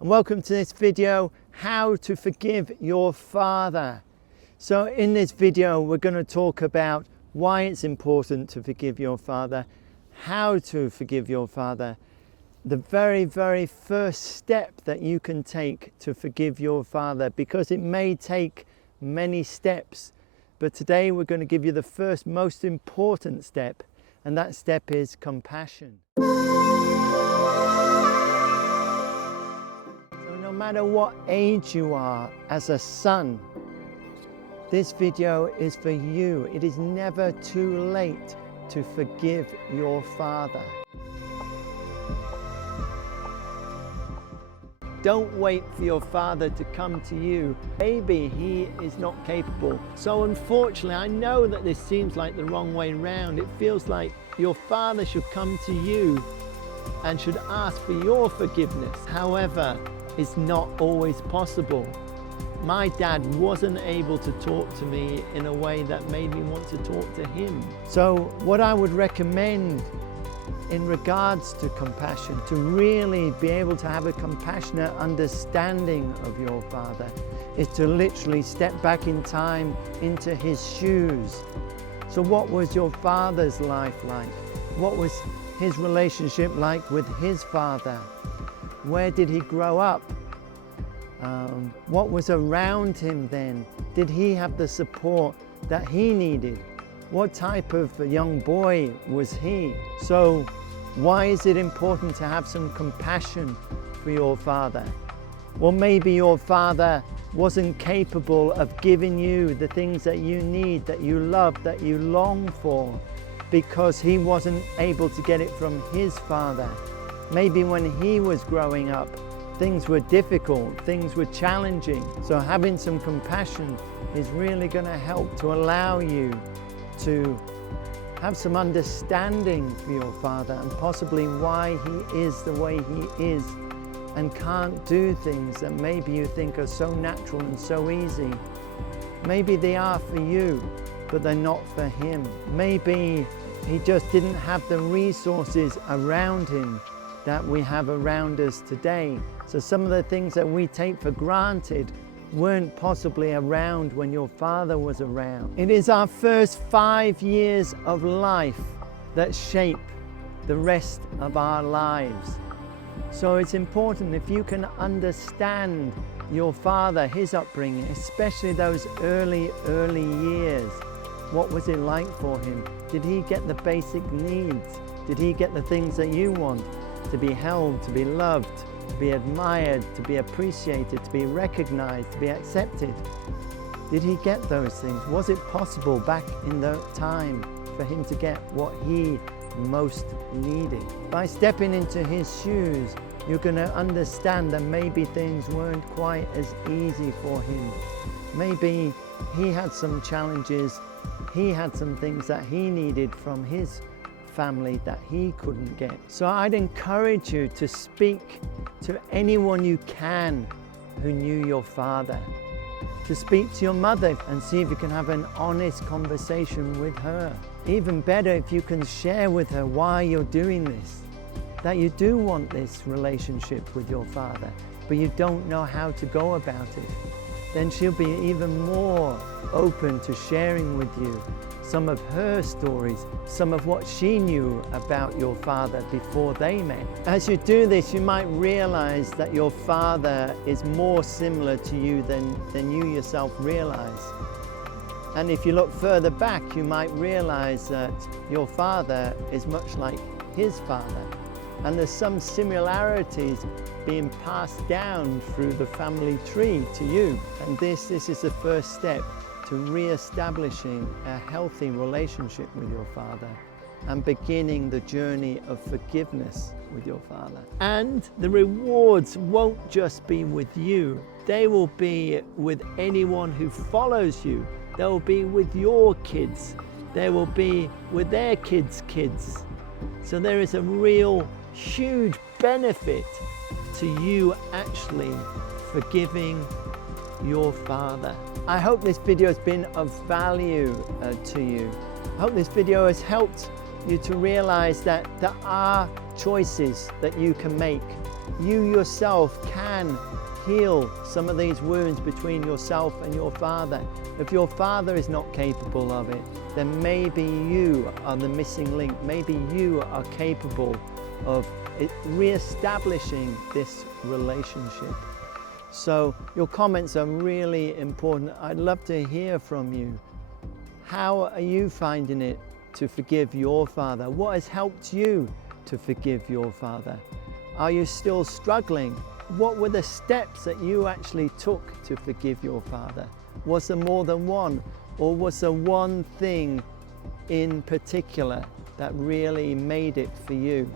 and welcome to this video, how to forgive your father. So in this video we're going to talk about why it's important to forgive your father, how to forgive your father, the very first step that you can take to forgive your father, because it may take many steps, but today we're going to give you the first most important step, and that step is compassion. So no matter what age you are as a son, this video is for you. It is never too late to forgive your father. Don't wait for your father to come to you. Maybe he is not capable. So unfortunately, I know that this seems like the wrong way round. It feels like your father should come to you and should ask for your forgiveness. However, it's not always possible. My dad wasn't able to talk to me in a way that made me want to talk to him. So what I would recommend in regards to compassion, to really be able to have a compassionate understanding of your father, is to literally step back in time into his shoes. So what was your father's life like? What was his relationship like with his father? Where did he grow up? What was around him then? Did he have the support that he needed? What type of young boy was he? So why is it important to have some compassion for your father? Well, maybe your father wasn't capable of giving you the things that you need, that you love, that you long for, because he wasn't able to get it from his father. Maybe when he was growing up, things were difficult, things were challenging. So having some compassion is really going to help to allow you to have some understanding for your father and possibly why he is the way he is and can't do things that maybe you think are so natural and so easy. Maybe they are for you, but they're not for him. Maybe he just didn't have the resources around him that we have around us today. So some of the things that we take for granted weren't possibly around when your father was around. It is our first 5 years of life that shape the rest of our lives. So it's important if you can understand your father, his upbringing, especially those early years. What was it like for him? Did he get the basic needs? Did he get the things that you want? To be held, to be loved, to be admired, to be appreciated, to be recognized, to be accepted. Did he get those things? Was it possible back in that time for him to get what he most needed? By stepping into his shoes, you're going to understand that maybe things weren't quite as easy for him. Maybe he had some challenges, he had some things that he needed from his family that he couldn't get. So I'd encourage you to speak to anyone you can who knew your father. To speak to your mother and see if you can have an honest conversation with her. Even better if you can share with her why you're doing this. That you do want this relationship with your father, but you don't know how to go about it. Then she'll be even more open to sharing with you some of her stories, some of what she knew about your father before they met. As you do this, you might realize that your father is more similar to you than you yourself realize. And if you look further back, you might realize that your father is much like his father. And there's some similarities being passed down through the family tree to you. And this is the first step to re-establishing a healthy relationship with your father and beginning the journey of forgiveness with your father. And the rewards won't just be with you, they will be with anyone who follows you. They will be with your kids, they will be with their kids' kids. So there is a real huge benefit to you actually forgiving your father. I hope this video has been of value to you. I hope this video has helped you to realize that there are choices that you can make you yourself can heal some of these wounds between yourself and your father. If your father is not capable of it, then maybe you are the missing link. Maybe you are capable of re-establishing this relationship. So your comments are really important. I'd love to hear from you. How are you finding it to forgive your father? What has helped you to forgive your father? Are you still struggling? What were the steps that you actually took to forgive your father? Was there more than one? Or was there one thing in particular that really made it for you?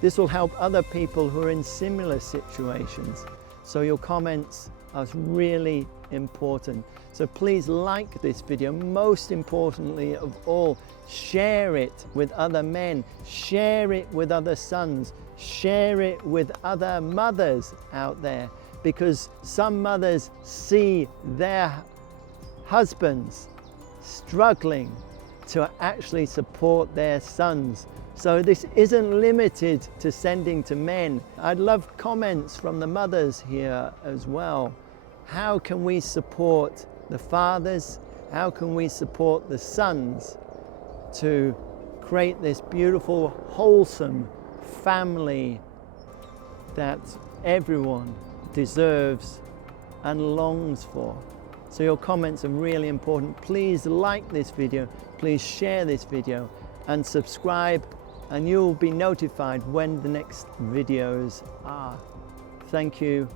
This will help other people who are in similar situations. So your comments are really important. So please like this video. Most importantly of all, share it with other men, share it with other sons, share it with other mothers out there, because some mothers see their husbands struggling to actually support their sons. So this isn't limited to sending to men. I'd love comments from the mothers here as well. How can we support the fathers? How can we support the sons to create this beautiful, wholesome family that everyone deserves and longs for? So your comments are really important. Please like this video, please share this video and subscribe, and you'll be notified when the next videos are. Thank you.